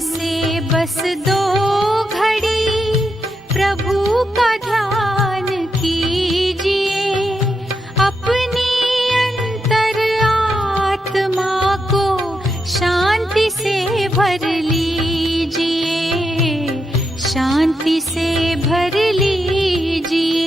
से बस दो घड़ी प्रभु का ध्यान कीजिए, अपनी अंतर आत्मा को शांति से भर लीजिए, शांति से भर लीजिए।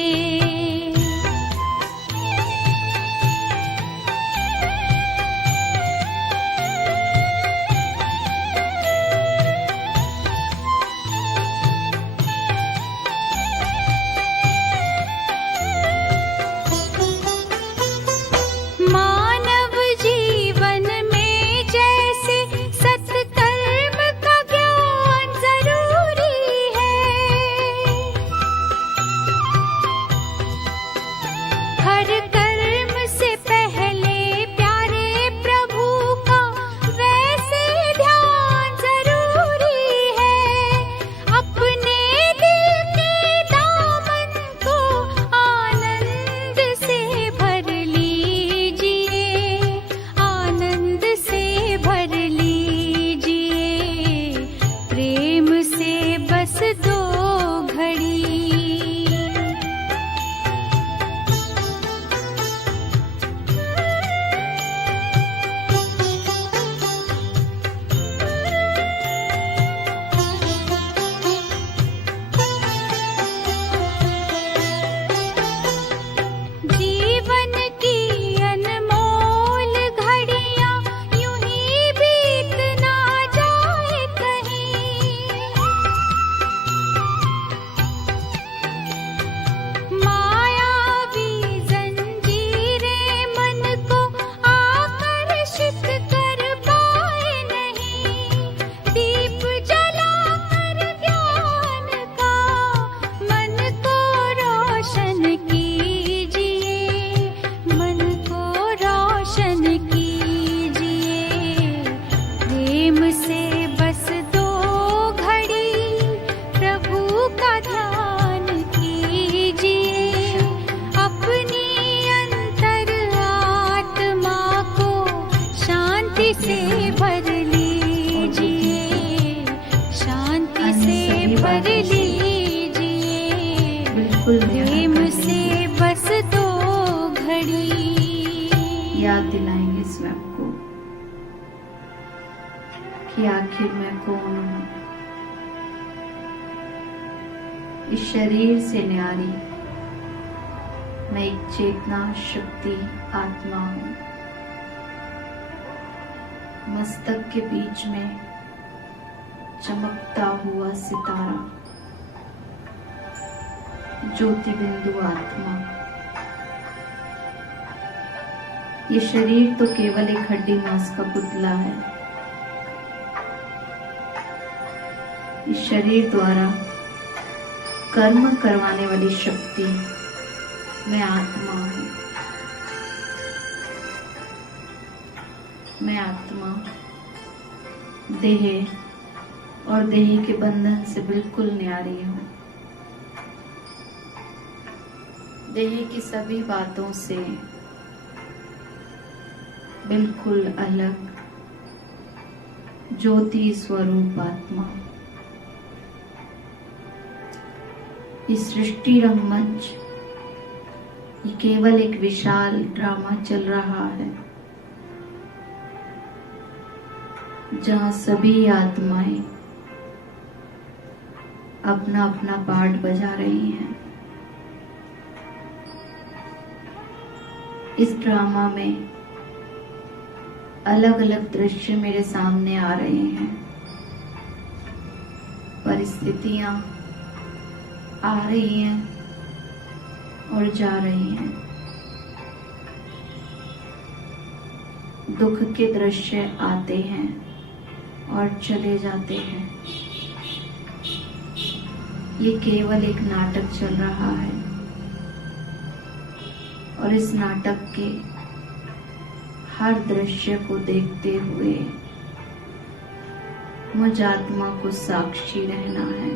मानव जीवन में जैसे सत्कर्म का ज्ञान जरूरी है, हर कर्म से पहले प्यारे प्रभु का वैसे ध्यान जरूरी है। अपने दिल के दामन को आनंद से भर लीजिए, आनंद से भर लीजिए, प्रेम से बस दो घड़ी। जीवन की अनमोल घड़ियां यूं ही बीत ना जाए कहीं, मायावी जंजीरें मन को आकर्षित कर पाए नहीं। दीप जलाकर ज्ञान का मन को रोशन कीजिए, मन को रोशन कीजिए, प्रेम से बस दो घड़ी प्रभु का ध्यान कीजिए, अपनी अंतर आत्मा को शांति से भर लीजिए, शांति से भर लीजिए, बिल्कुल प्रेम से बस दो घड़ी। याद दिलाएंगे स्वयं को कि आखिर मैं कौन हूँ। इस शरीर से न्यारी मैं एक चेतना शक्ति आत्मा हूँ। मस्तक के बीच में चमकता हुआ सितारा, ज्योति बिंदु आत्मा। ये शरीर तो केवल एक हड्डी मांस का पुतला है। इस शरीर द्वारा कर्म करवाने वाली शक्ति मैं आत्मा हूँ। मैं आत्मा देह और देह के बंधन से बिल्कुल न्यारी हूँ। देह की सभी बातों से बिल्कुल अलग ज्योति स्वरूप आत्मा। ये सृष्टि रंगमंच, ये केवल एक विशाल ड्रामा चल रहा है जहां सभी आत्माएं अपना अपना पार्ट बजा रही हैं। इस ड्रामा में अलग अलग दृश्य मेरे सामने आ रहे हैं, परिस्थितियां आ रही हैं और जा रही हैं। दुख के दृश्य आते हैं और चले जाते हैं। ये केवल एक नाटक चल रहा है और इस नाटक के हर दृश्य को देखते हुए मुझ आत्मा को साक्षी रहना है।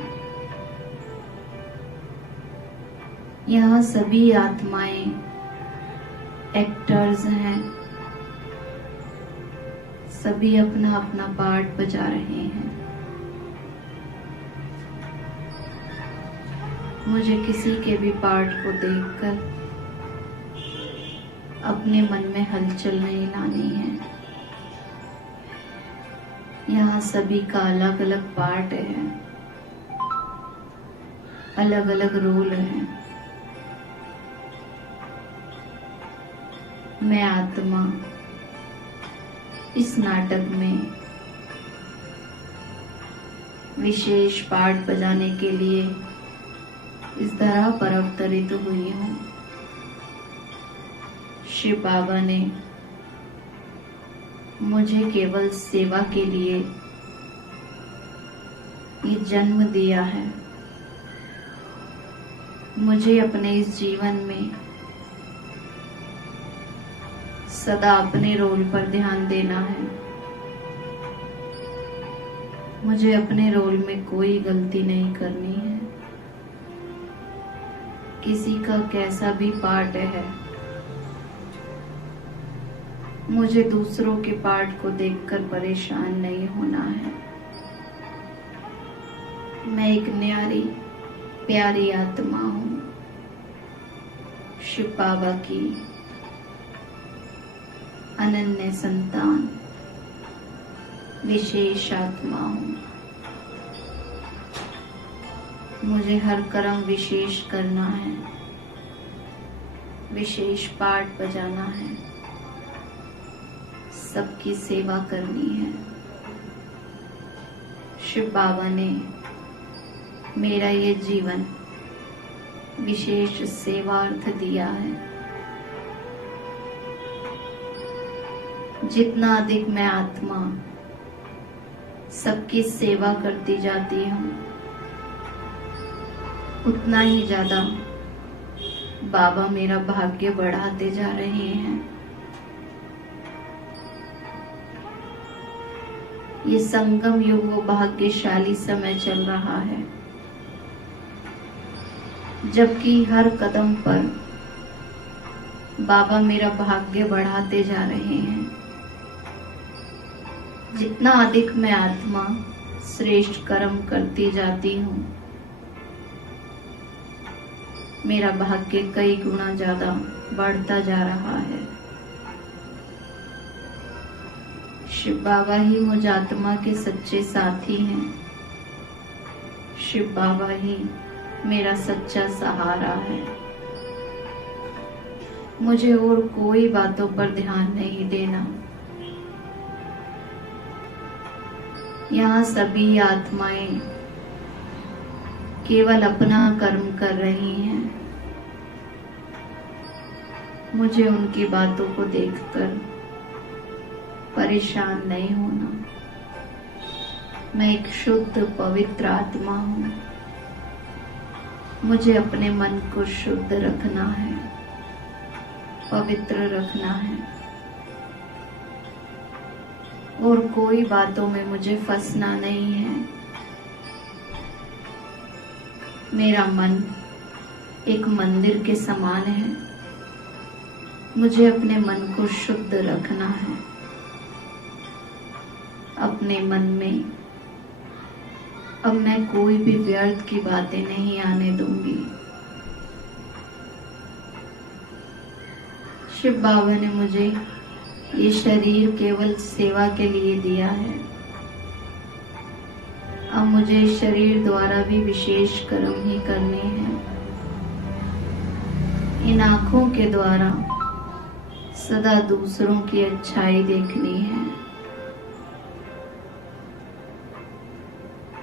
यहाँ सभी आत्माएं एक्टर्स हैं, सभी अपना अपना पार्ट बजा रहे हैं। मुझे किसी के भी पार्ट को देखकर अपने मन में हलचल नहीं लानी है। यहाँ सभी का अलग अलग पार्ट है, अलग अलग रोल है। मैं आत्मा इस नाटक में विशेष पार्ट बजाने के लिए इस तरह पर अवतरित हुई हूँ। शिव बाबा ने मुझे केवल सेवा के लिए ये जन्म दिया है। मुझे अपने इस जीवन में सदा अपने रोल पर ध्यान देना है। मुझे अपने रोल में कोई गलती नहीं करनी है। किसी का कैसा भी पार्ट है, मुझे दूसरों के पार्ट को देखकर परेशान नहीं होना है। मैं एक न्यारी प्यारी आत्मा हूँ, शिव बाबा की अनन्य संतान, विशेष आत्मा हूँ। मुझे हर कर्म विशेष करना है, विशेष पार्ट बजाना है, सबकी सेवा करनी है। शिव बाबा ने मेरा ये जीवन विशेष सेवार्थ दिया है। जितना अधिक मैं आत्मा सबकी सेवा करती जाती हूँ, उतना ही ज्यादा बाबा मेरा भाग्य बढ़ाते जा रहे हैं। ये संगम युग वो भाग्यशाली समय चल रहा है, जबकि हर कदम पर बाबा मेरा भाग्य बढ़ाते जा रहे हैं। जितना अधिक मैं आत्मा श्रेष्ठ कर्म करती जाती हूँ, मेरा भाग्य कई गुना ज्यादा बढ़ता जा रहा है। शिव बाबा ही मुझ आत्मा के सच्चे साथी हैं। शिव बाबा ही मेरा सच्चा सहारा है। मुझे और कोई बातों पर ध्यान नहीं देना। यहाँ सभी आत्माएं केवल अपना कर्म कर रही हैं। मुझे उनकी बातों को देखकर परेशान नहीं होना। मैं एक शुद्ध पवित्र आत्मा हूँ। मुझे अपने मन को शुद्ध रखना है, पवित्र रखना है, और कोई बातों में मुझे फंसना नहीं है। मेरा मन एक मंदिर के समान है। मुझे अपने मन को शुद्ध रखना है। अपने मन में अब मैं कोई भी व्यर्थ की बातें नहीं आने दूंगी। शिव बाबा ने मुझे ये शरीर केवल सेवा के लिए दिया है। अब मुझे इस शरीर द्वारा भी विशेष कर्म ही करने हैं। इन आँखों के द्वारा सदा दूसरों की अच्छाई देखनी है।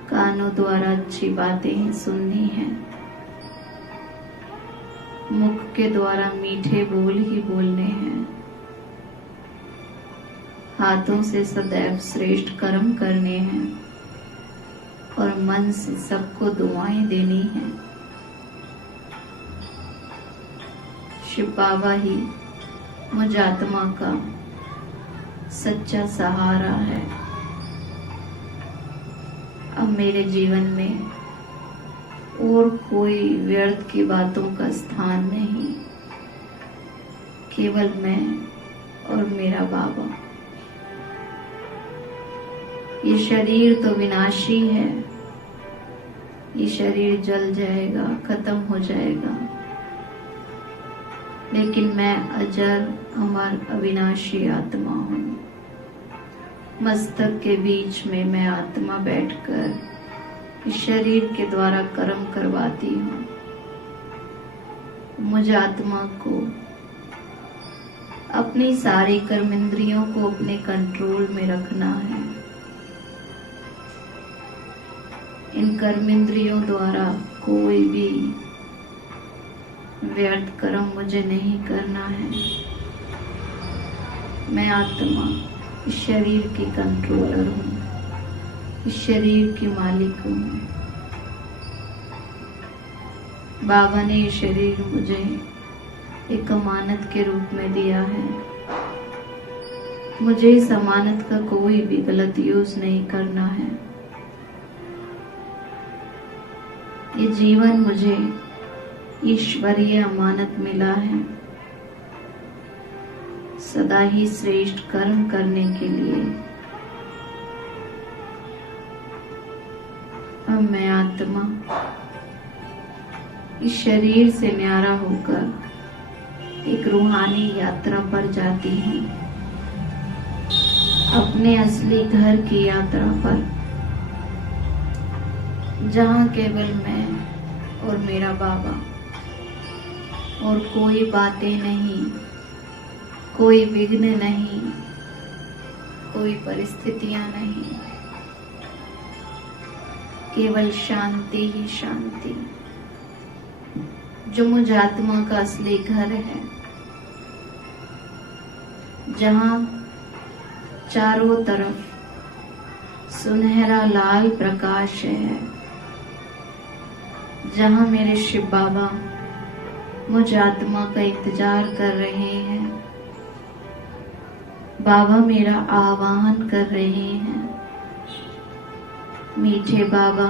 कानों द्वारा अच्छी बातें ही सुननी है। मुख के द्वारा मीठे बोल ही बोलने हैं। हाथों से सदैव श्रेष्ठ कर्म करने हैं और मन से सबको दुआएं देनी है। शिव बाबा ही मुझ आत्मा का सच्चा सहारा है। अब मेरे जीवन में और कोई व्यर्थ की बातों का स्थान नहीं। केवल मैं और मेरा बाबा। ये शरीर तो विनाशी है, ये शरीर जल जाएगा, खत्म हो जाएगा, लेकिन मैं अजर अमर अविनाशी आत्मा हूँ। मस्तक के बीच में मैं आत्मा बैठकर इस शरीर के द्वारा कर्म करवाती हूँ। मुझ आत्मा को अपनी सारी कर्मेंद्रियों को अपने कंट्रोल में रखना है। इन कर्मेंद्रियों द्वारा कोई भी व्यर्थ कर्म मुझे नहीं करना है। मैं आत्मा इस शरीर की कंट्रोलर हूँ, इस शरीर की मालिक हूँ। बाबा ने ये शरीर मुझे एक अमानत के रूप में दिया है। मुझे इस अमानत का कोई भी गलत यूज नहीं करना है। ये जीवन मुझे ईश्वरीय अमानत मिला है, सदा ही श्रेष्ठ कर्म करने के लिए। अब मैं आत्मा इस शरीर से न्यारा होकर एक रूहानी यात्रा पर जाती हूँ, अपने असली घर की यात्रा पर, जहाँ केवल मैं और मेरा बाबा, और कोई बातें नहीं, कोई विघ्न नहीं, कोई परिस्थितियां नहीं, केवल शांति ही शांति, जो मुझ आत्मा का असली घर है, जहाँ चारों तरफ सुनहरा लाल प्रकाश है, जहाँ मेरे शिव बाबा मुझ आत्मा का इंतजार कर रहे हैं। बाबा मेरा आवाहन कर रहे हैं। मीठे बाबा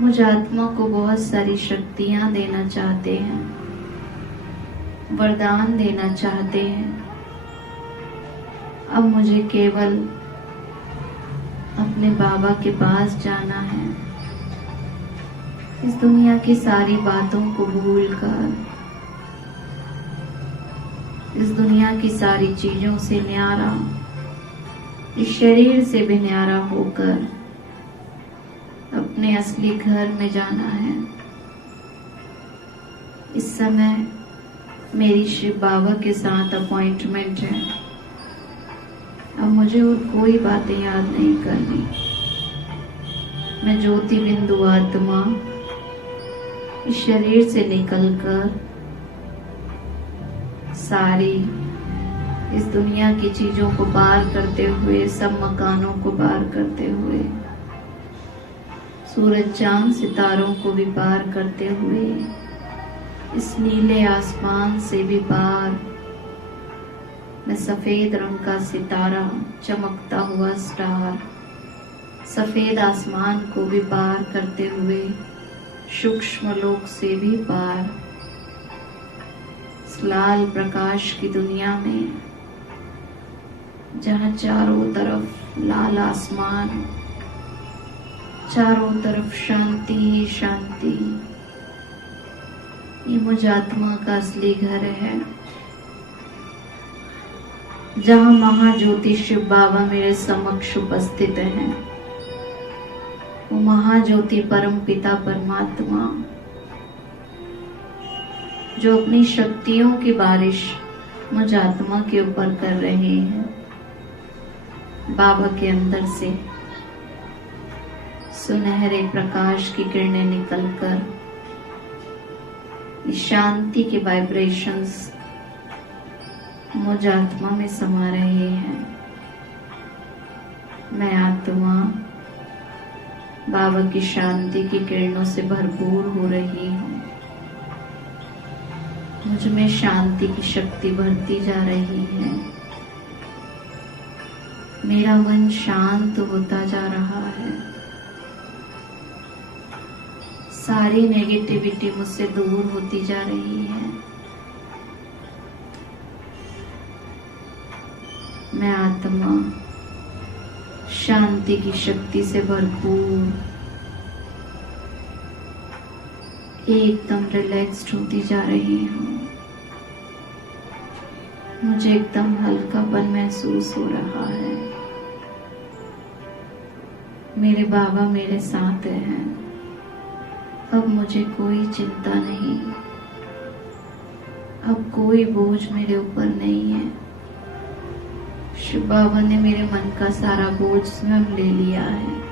मुझ आत्मा को बहुत सारी शक्तियां देना चाहते हैं, वरदान देना चाहते हैं। अब मुझे केवल अपने बाबा के पास जाना है, इस दुनिया की सारी बातों को भूलकर, इस दुनिया की सारी चीजों से न्यारा, इस शरीर से भी न्यारा होकर अपने असली घर में जाना है। इस समय मेरी शिव बाबा के साथ अपॉइंटमेंट है। अब मुझे और कोई बातें याद नहीं करनी। मैं ज्योति बिंदु आत्मा इस शरीर से निकलकर सारी इस दुनिया की चीजों को पार करते हुए, सब मकानों को पार करते हुए, सूरज चांद सितारों को भी पार करते हुए, इस नीले आसमान से भी पार, मैं सफेद रंग का सितारा, चमकता हुआ स्टार, सफेद आसमान को भी पार करते हुए, सूक्ष्म लोक से भी पार, इस लाल प्रकाश की दुनिया में, जहाँ चारों तरफ लाल आसमान, चारों तरफ शांति ही शांति, ये मुझ आत्मा का असली घर है। जहाँ महाज्योति शिव बाबा मेरे समक्ष उपस्थित हैं, वो महाज्योति परम पिता परमात्मा, जो अपनी शक्तियों की बारिश मुझ आत्मा के ऊपर कर रहे हैं। बाबा के अंदर से सुनहरे प्रकाश की किरणें निकलकर इस शांति के वाइब्रेशंस मुझ आत्मा में समा रहे हैं। मैं आत्मा बाबा की शांति की किरणों से भरपूर हो रही हूँ। मुझ में शांति की शक्ति बढ़ती जा रही है। मेरा मन शांत होता जा रहा है। सारी नेगेटिविटी मुझसे दूर होती जा रही है। मैं आत्मा शांति की शक्ति से भरपूर एकदम रिलैक्स्ड होती जा रही हूँ। मुझे एकदम हल्कापन महसूस हो रहा है। मेरे बाबा मेरे साथ हैं। अब मुझे कोई चिंता नहीं, अब कोई बोझ मेरे ऊपर नहीं है। शिव बाबा ने मेरे मन का सारा बोझ स्वयं ले लिया है।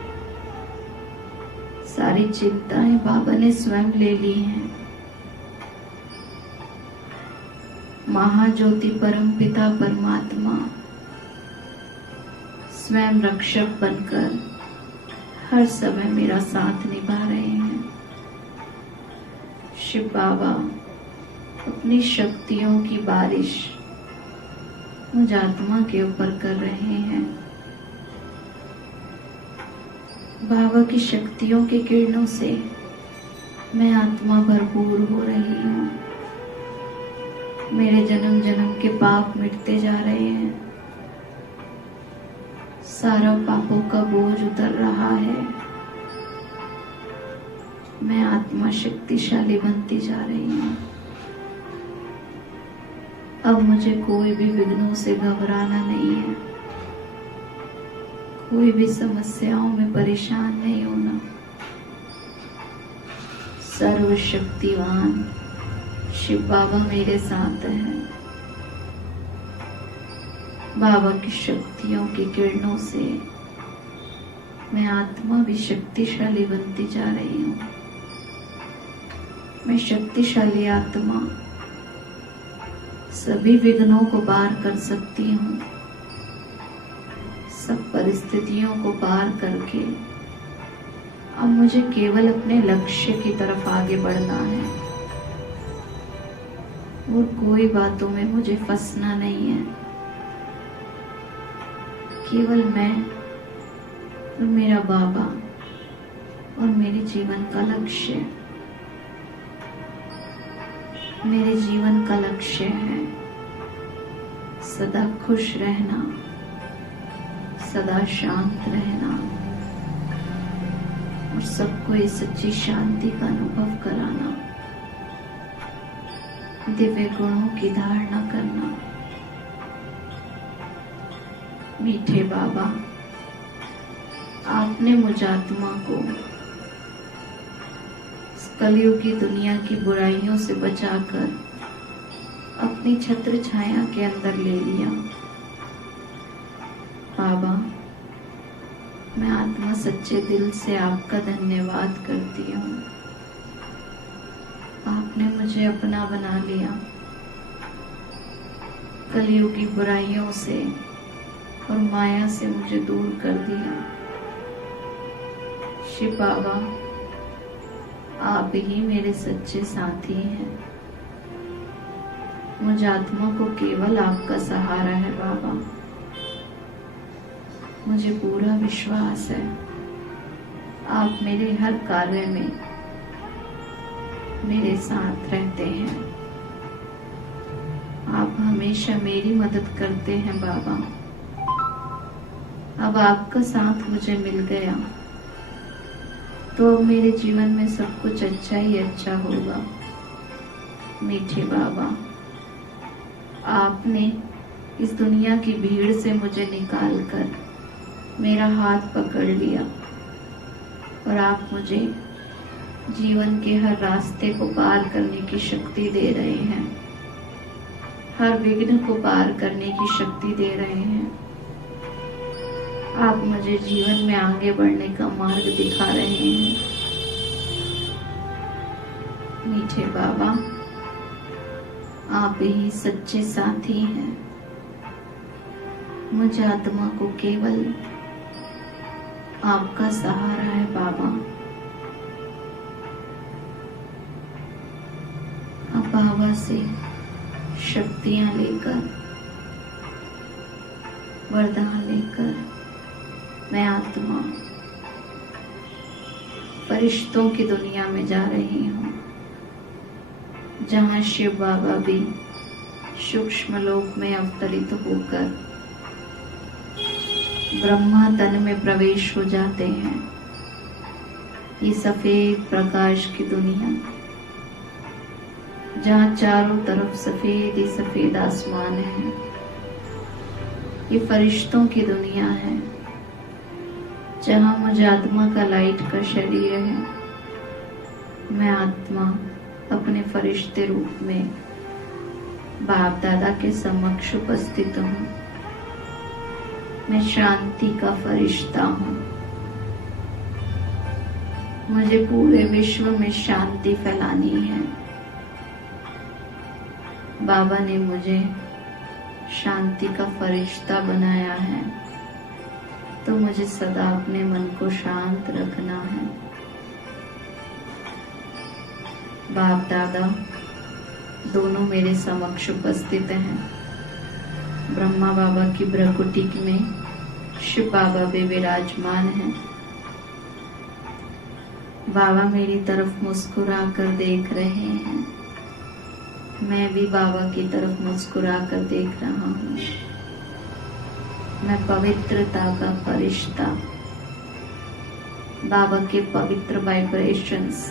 सारी चिंताएं बाबा ने स्वयं ले ली हैं। महाज्योति परम पिता परमात्मा स्वयं रक्षक बनकर हर समय मेरा साथ निभा रहे हैं। शिव बाबा अपनी शक्तियों की बारिश मुझ आत्मा के ऊपर कर रहे हैं। बाबा की शक्तियों की किरणों से मैं आत्मा भरपूर हो रही हूँ। मेरे जन्म जन्म के पाप मिटते जा रहे हैं। सारा पापों का बोझ उतर रहा है। मैं आत्मा शक्तिशाली बनती जा रही हूँ। अब मुझे कोई भी विघ्नों से घबराना नहीं है। कोई भी समस्याओं में परेशान नहीं होना। सर्वशक्तिवान शिव बाबा मेरे साथ हैं। बाबा की शक्तियों की किरणों से मैं आत्मा भी शक्तिशाली बनती जा रही हूँ। मैं शक्तिशाली आत्मा सभी विघ्नों को पार कर सकती हूँ। सब परिस्थितियों को पार करके अब मुझे केवल अपने लक्ष्य की तरफ आगे बढ़ना है और कोई बातों में मुझे फंसना नहीं है। केवल मैं और मेरा बाबा और मेरे जीवन का लक्ष्य, मेरे जीवन का लक्ष्य है सदा खुश रहना, सदा शांत रहना और सबको इस सच्ची शांति का अनुभव कराना, दिव्य गुणों की धारणा करना। मीठे बाबा, आपने मुझ आत्मा को कलयुग की दुनिया की बुराइयों से बचाकर अपनी छत्र छाया के अंदर ले लिया। बाबा, मैं आत्मा सच्चे दिल से आपका धन्यवाद करती हूँ। आपने मुझे अपना बना लिया। कलयुग की बुराइयों से और माया से मुझे दूर कर दिया। शिव बाबा, आप ही मेरे सच्चे साथी हैं। मुझ आत्मा को केवल आपका सहारा है बाबा। मुझे पूरा विश्वास है आप मेरे हर कार्य में मेरे साथ रहते हैं। आप हमेशा मेरी मदद करते हैं बाबा। अब आपका साथ मुझे मिल गया तो अब मेरे जीवन में सब कुछ अच्छा ही अच्छा होगा। मीठे बाबा, आपने इस दुनिया की भीड़ से मुझे निकालकर मेरा हाथ पकड़ लिया और आप मुझे जीवन के हर रास्ते को पार करने की शक्ति दे रहे हैं। हर विघ्न को पार करने की शक्ति दे रहे हैं। आप मुझे जीवन में आगे बढ़ने का मार्ग दिखा रहे हैं। मीठे बाबा, आप ही सच्चे साथी हैं। मुझ आत्मा को केवल आपका सहारा है बाबा। अब बाबा से शक्तियां लेकर, वरदान लेकर मैं आत्मा फरिश्तों की दुनिया में जा रही हूँ, जहाँ शिव बाबा भी सूक्ष्म लोक में अवतरित होकर ब्रह्मा तन में प्रवेश हो जाते हैं। ये सफेद प्रकाश की दुनिया जहाँ चारों तरफ सफेद ही सफेद आसमान है। ये फरिश्तों की दुनिया है, जहाँ मुझे आत्मा का लाइट का शरीर है। मैं आत्मा अपने फरिश्ते रूप में बाप दादा के समक्ष उपस्थित हूँ। मैं शांति का फरिश्ता हूँ। मुझे पूरे विश्व में शांति फैलानी है। बाबा ने मुझे शांति का फरिश्ता बनाया है, तो मुझे सदा अपने मन को शांत रखना है। बाप दादा दोनों मेरे समक्ष उपस्थित हैं। ब्रह्मा बाबा की भ्रकुटी में शिव बाबा भी विराजमान हैं। बाबा मेरी तरफ मुस्कुरा कर देख रहे हैं। मैं भी बाबा की तरफ मुस्कुरा कर देख रहा हूँ। मैं पवित्रता का फरिश्ता, बाबा के पवित्र वाइब्रेशंस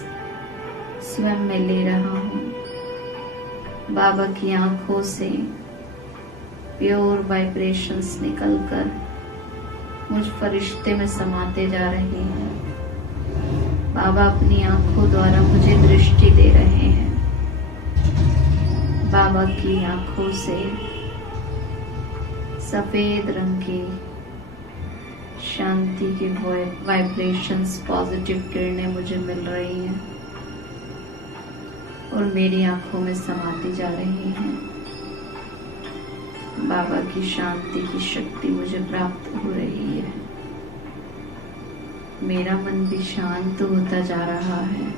स्वयं में ले रहा हूँ। बाबा की आंखों से प्योर वाइब्रेशंस निकलकर मुझ फरिश्ते में समाते जा रहे हैं। बाबा अपनी आंखों द्वारा मुझे दृष्टि दे रहे हैं। बाबा की आंखों से सफेद रंग की शांति की वाइब्रेशंस, पॉजिटिव किरणें मुझे मिल रही हैं और मेरी आंखों में समाती जा रही हैं। बाबा की शांति की शक्ति मुझे प्राप्त हो रही है। मेरा मन भी शांत होता जा रहा है।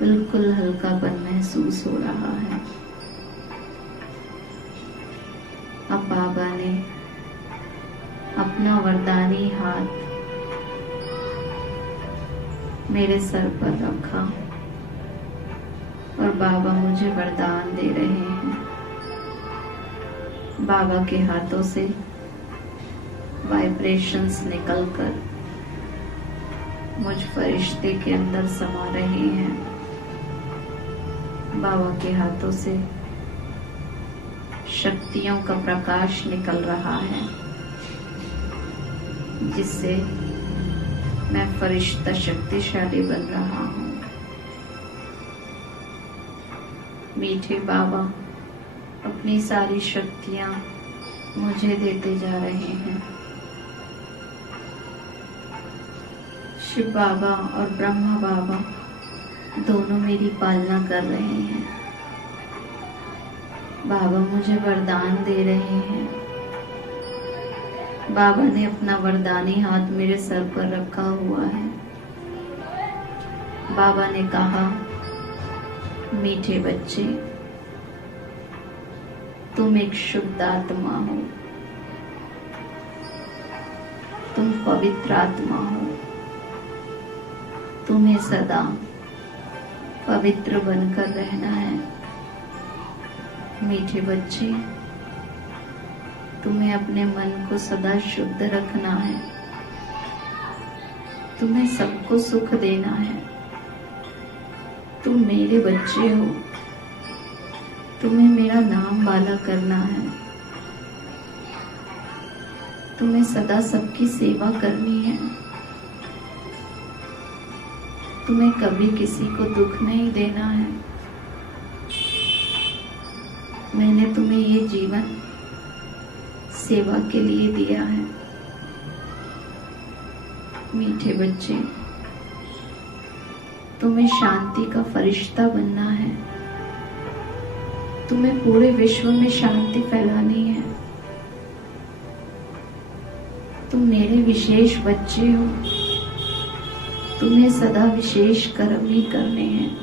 बिल्कुल हल्कापन महसूस हो रहा है। अब बाबा ने अपना वरदानी हाथ मेरे सर पर रखा और बाबा मुझे वरदान दे रहे हैं। बाबा के हाथों से वाइब्रेशंस निकलकर मुझ फरिश्ते के अंदर समा रहे हैं। बाबा के हाथों से शक्तियों का प्रकाश निकल रहा है, जिससे मैं फरिश्ता शक्तिशाली बन रहा हूँ। मीठे बाबा अपनी सारी शक्तियाँ मुझे देते जा रहे हैं। शिव बाबा और ब्रह्मा बाबा दोनों मेरी पालना कर रहे हैं। बाबा मुझे वरदान दे रहे हैं। बाबा ने अपना वरदानी हाथ मेरे सर पर रखा हुआ है। बाबा ने कहा, मीठे बच्चे, तुम एक शुद्ध आत्मा हो, तुम पवित्र आत्मा हो। तुम्हें सदा पवित्र बनकर रहना है। मीठे बच्चे, तुम्हें अपने मन को सदा शुद्ध रखना है। तुम्हें सबको सुख देना है। तुम मेरे बच्चे हो। तुम्हें मेरा नाम वाला करना है। तुम्हें सदा सबकी सेवा करनी है। तुम्हें कभी किसी को दुख नहीं देना है। मैंने तुम्हें ये जीवन सेवा के लिए दिया है। मीठे बच्चे, तुम्हें शांति का फरिश्ता बनना है। तुम्हें पूरे विश्व में शांति फैलानी है। तुम मेरे विशेष बच्चे हो। तुम्हें सदा विशेष कर्म ही करने हैं।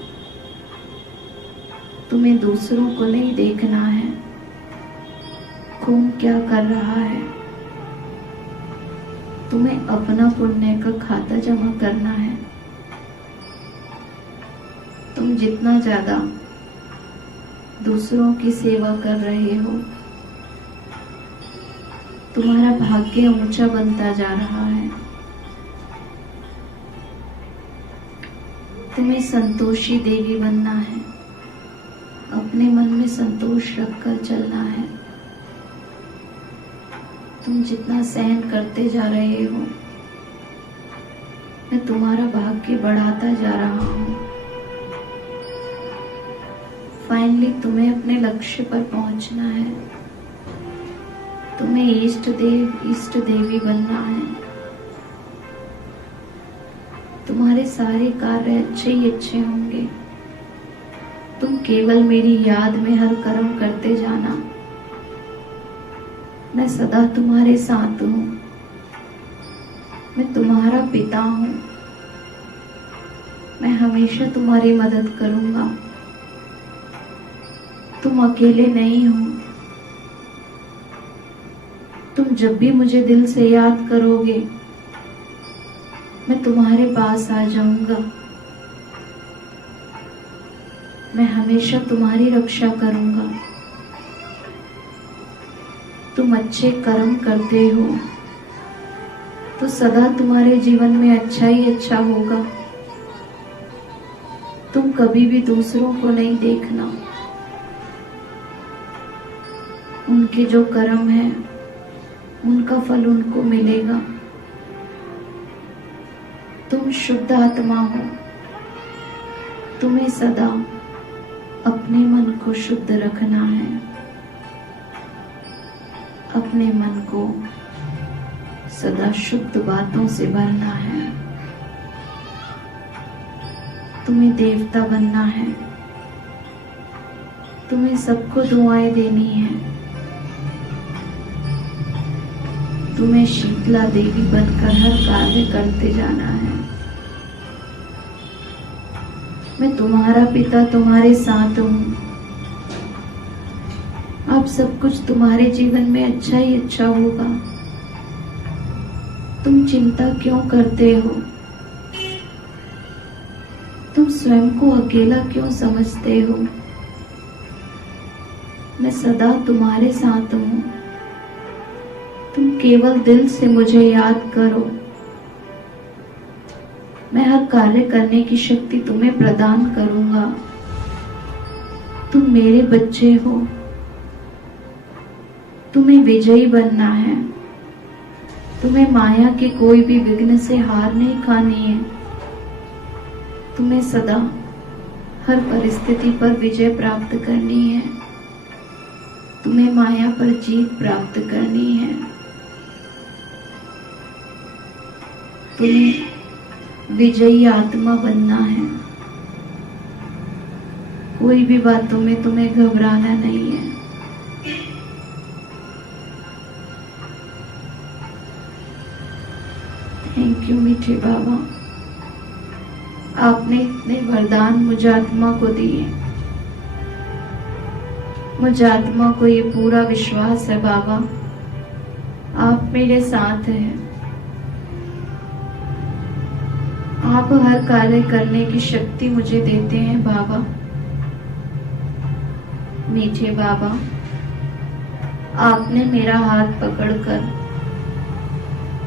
तुम्हें दूसरों को नहीं देखना है कौन क्या कर रहा है। तुम्हें अपना पुण्य का खाता जमा करना है। तुम जितना ज्यादा दूसरों की सेवा कर रहे हो, तुम्हारा भाग्य ऊंचा बनता जा रहा है। तुम्हें संतोषी देवी बनना है। अपने मन में संतोष रखकर चलना है। तुम जितना सहन करते जा रहे हो, मैं तुम्हारा भाग्य बढ़ाता जा रहा हूं। फाइनली तुम्हें अपने लक्ष्य पर पहुंचना है। तुम्हें इष्ट देव इष्ट देवी बनना है। तुम्हारे सारे कार्य अच्छे ही अच्छे होंगे। तुम केवल मेरी याद में हर कर्म करते जाना। मैं सदा तुम्हारे साथ हूं। मैं तुम्हारा पिता हूं। मैं हमेशा तुम्हारी मदद करूंगा। तुम अकेले नहीं हो। तुम जब भी मुझे दिल से याद करोगे, मैं तुम्हारे पास आ जाऊंगा। मैं हमेशा तुम्हारी रक्षा करूंगा। तुम अच्छे कर्म करते हो तो सदा तुम्हारे जीवन में अच्छा ही अच्छा होगा। तुम कभी भी दूसरों को नहीं देखना। उनके जो कर्म है उनका फल उनको मिलेगा। तुम शुद्ध आत्मा हो। तुम्हें सदा अपने मन को शुद्ध रखना है। अपने मन को सदा शुद्ध बातों से भरना है। तुम्हें देवता बनना है। तुम्हें सबको दुआएं देनी है। तुम्हें शीतला देवी बनकर हर कार्य करते जाना है। मैं तुम्हारा पिता तुम्हारे साथ हूं। अब सब कुछ तुम्हारे जीवन में अच्छा ही अच्छा होगा। तुम चिंता क्यों करते हो? तुम स्वयं को अकेला क्यों समझते हो? मैं सदा तुम्हारे साथ हूं। तुम केवल दिल से मुझे याद करो। मैं हर कार्य करने की शक्ति तुम्हें प्रदान करूंगा। तुम मेरे बच्चे हो। तुम्हें विजयी बनना है। तुम्हें माया के कोई भी विघ्न से हार नहीं खानी है। तुम्हें सदा हर परिस्थिति पर विजय प्राप्त करनी है। तुम्हें माया पर जीत प्राप्त करनी है। तुम्हें विजयी आत्मा बनना है। कोई भी बातों में तुम्हें घबराना नहीं है। थैंक यू मीठे बाबा। आपने इतने वरदान मुझ आत्मा को दिए। मुझ आत्मा को ये पूरा विश्वास है बाबा, आप मेरे साथ हैं। आप हर कार्य करने की शक्ति मुझे देते हैं बाबा। मीठे बाबा, आपने मेरा हाथ पकड़कर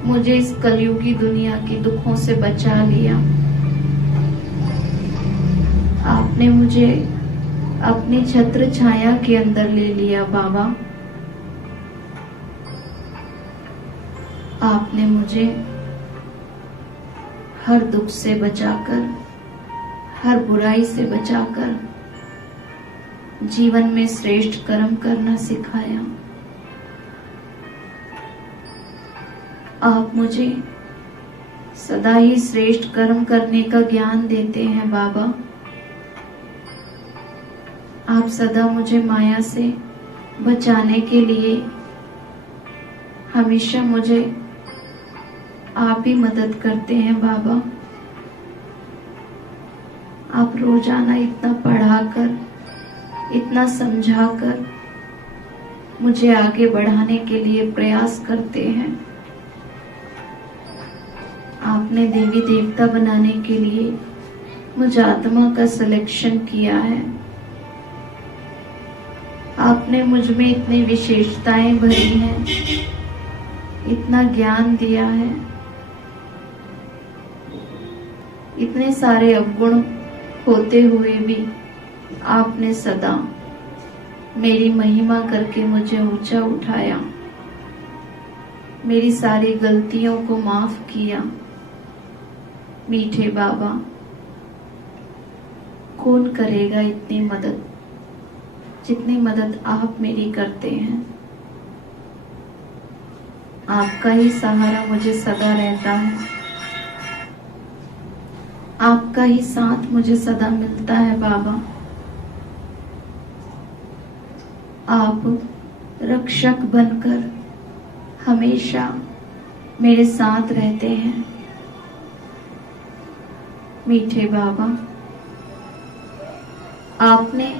मुझे इस कलयुगी दुनिया की दुखों से बचा लिया। आपने मुझे अपनी छत्र छाया के अंदर ले लिया बाबा। आपने मुझे हर दुख से बचाकर, हर बुराई से बचाकर जीवन में श्रेष्ठ कर्म करना सिखाया। आप मुझे सदा ही श्रेष्ठ कर्म करने का ज्ञान देते हैं बाबा। आप सदा मुझे माया से बचाने के लिए हमेशा मुझे आप ही मदद करते हैं बाबा। आप रोजाना इतना पढ़ाकर, इतना समझाकर मुझे आगे बढ़ाने के लिए प्रयास करते हैं। आपने देवी देवता बनाने के लिए मुझ आत्मा का सिलेक्शन किया है। आपने मुझ में इतनी विशेषताएं भरी हैं, इतना ज्ञान दिया है, इतने सारे अवगुण होते हुए भी आपने सदा मेरी महिमा करके मुझे ऊंचा उठाया, मेरी सारी गलतियों को माफ किया। मीठे बाबा, कौन करेगा इतनी मदद जितनी मदद आप मेरी करते हैं। आपका ही सहारा मुझे सदा रहता है, आपका ही साथ मुझे सदा मिलता है बाबा। आप रक्षक बनकर हमेशा मेरे साथ रहते हैं। मीठे बाबा, आपने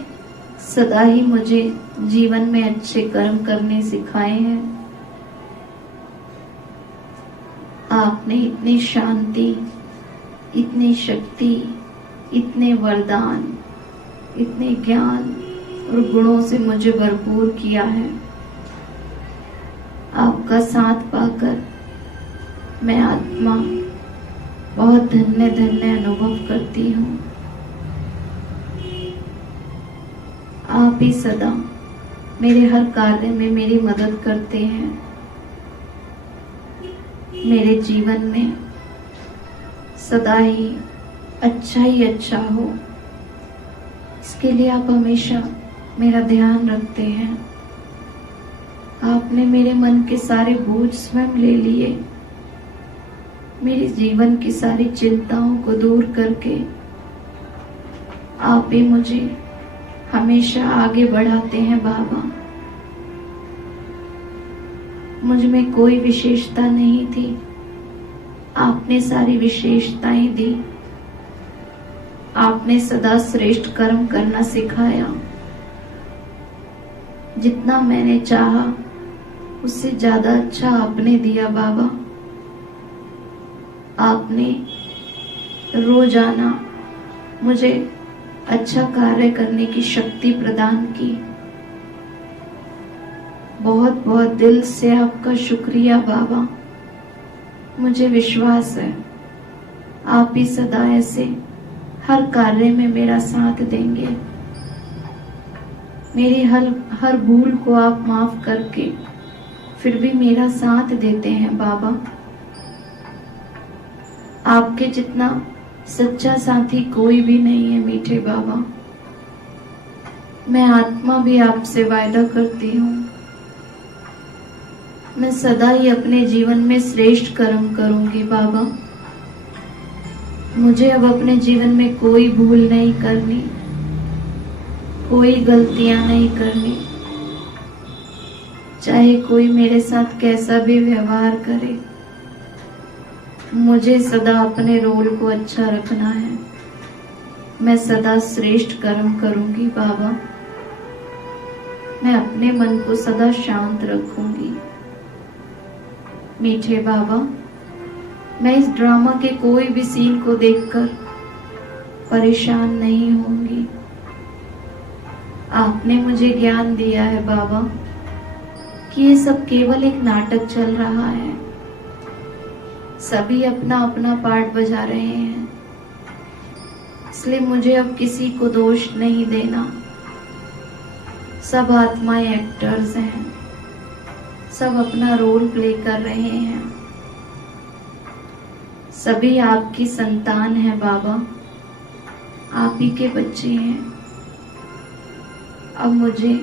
सदा ही मुझे जीवन में अच्छे कर्म करने सिखाए हैं। आपने इतनी शांति, इतनी शक्ति, इतने वरदान, इतने ज्ञान और गुणों से मुझे भरपूर किया है। आपका साथ पाकर मैं आत्मा बहुत धन्य धन्य अनुभव करती हूँ। आप ही सदा मेरे हर कार्य में मेरी मदद करते हैं। मेरे जीवन में सदा ही अच्छा हो, इसके लिए आप हमेशा मेरा ध्यान रखते हैं। आपने मेरे मन के सारे बोझ स्वयं ले लिए, मेरे जीवन की सारी चिंताओं को दूर करके आप ही मुझे हमेशा आगे बढ़ाते हैं बाबा। मुझ में कोई विशेषता नहीं थी, आपने सारी विशेषताएं दी। आपने सदा श्रेष्ठ कर्म करना सिखाया। जितना मैंने चाहा उससे ज्यादा अच्छा आपने दिया बाबा। आपने रोजाना मुझे अच्छा कार्य करने की शक्ति प्रदान की। बहुत बहुत दिल से आपका शुक्रिया बाबा। मुझे विश्वास है आप ही सदा ऐसे हर कार्य में मेरा साथ देंगे। मेरी हर भूल को आप माफ करके फिर भी मेरा साथ देते हैं बाबा। आपके जितना सच्चा साथी कोई भी नहीं है मीठे बाबा। मैं आत्मा भी आपसे वायदा करती हूँ, मैं सदा ही अपने जीवन में श्रेष्ठ कर्म करूंगी बाबा। मुझे अब अपने जीवन में कोई भूल नहीं करनी, कोई गलतियां नहीं करनी। चाहे कोई मेरे साथ कैसा भी व्यवहार करे, मुझे सदा अपने रोल को अच्छा रखना है। मैं सदा श्रेष्ठ कर्म करूंगी बाबा। मैं अपने मन को सदा शांत रखूंगी। मीठे बाबा, मैं इस ड्रामा के कोई भी सीन को देखकर परेशान नहीं होंगी। आपने मुझे ज्ञान दिया है बाबा कि ये सब केवल एक नाटक चल रहा है। सभी अपना अपना पार्ट बजा रहे हैं, इसलिए मुझे अब किसी को दोष नहीं देना। सब आत्माएं एक्टर्स हैं, सब अपना रोल प्ले कर रहे हैं। सभी आपकी संतान हैं बाबा, आप ही के बच्चे हैं। अब मुझे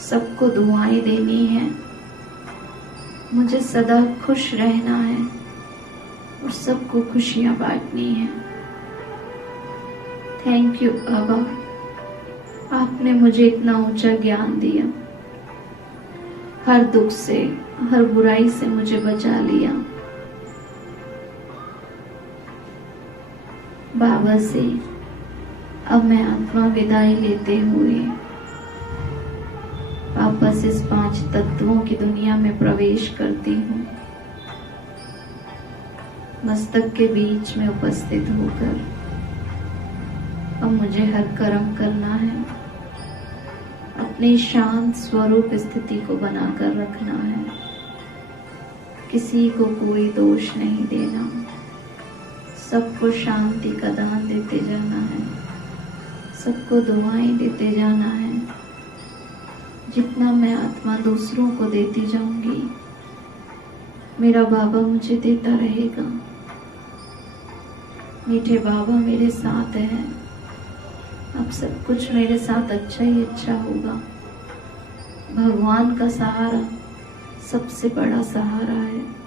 सबको दुआएं देनी है, मुझे सदा खुश रहना है और सबको खुशियां बांटनी है। थैंक यू बाबा, आपने मुझे इतना ऊंचा ज्ञान दिया। हर दुख से, हर बुराई से मुझे बचा लिया। बाबा से अब मैं आत्मा विदाई लेते हुए वापस इस 5 तत्वों की दुनिया में प्रवेश करती हूँ। मस्तक के बीच में उपस्थित होकर अब मुझे हर कर्म करना है, अपनी शांत स्वरूप स्थिति को बनाकर रखना है। किसी को कोई दोष नहीं देना, सबको शांति का दान देते जाना है, सबको दुआएं देते जाना है। जितना मैं आत्मा दूसरों को देती जाऊंगी, मेरा बाबा मुझे देता रहेगा। मीठे बाबा मेरे साथ हैं, अब सब कुछ मेरे साथ अच्छा ही अच्छा होगा। भगवान का सहारा सबसे बड़ा सहारा है।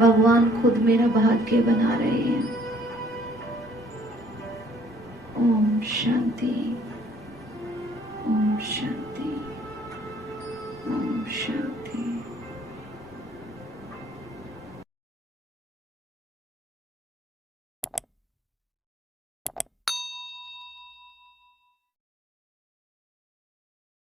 भगवान खुद मेरा भाग्य बना रहे हैं। ओम शांति, ओम शांति, ओम शांति।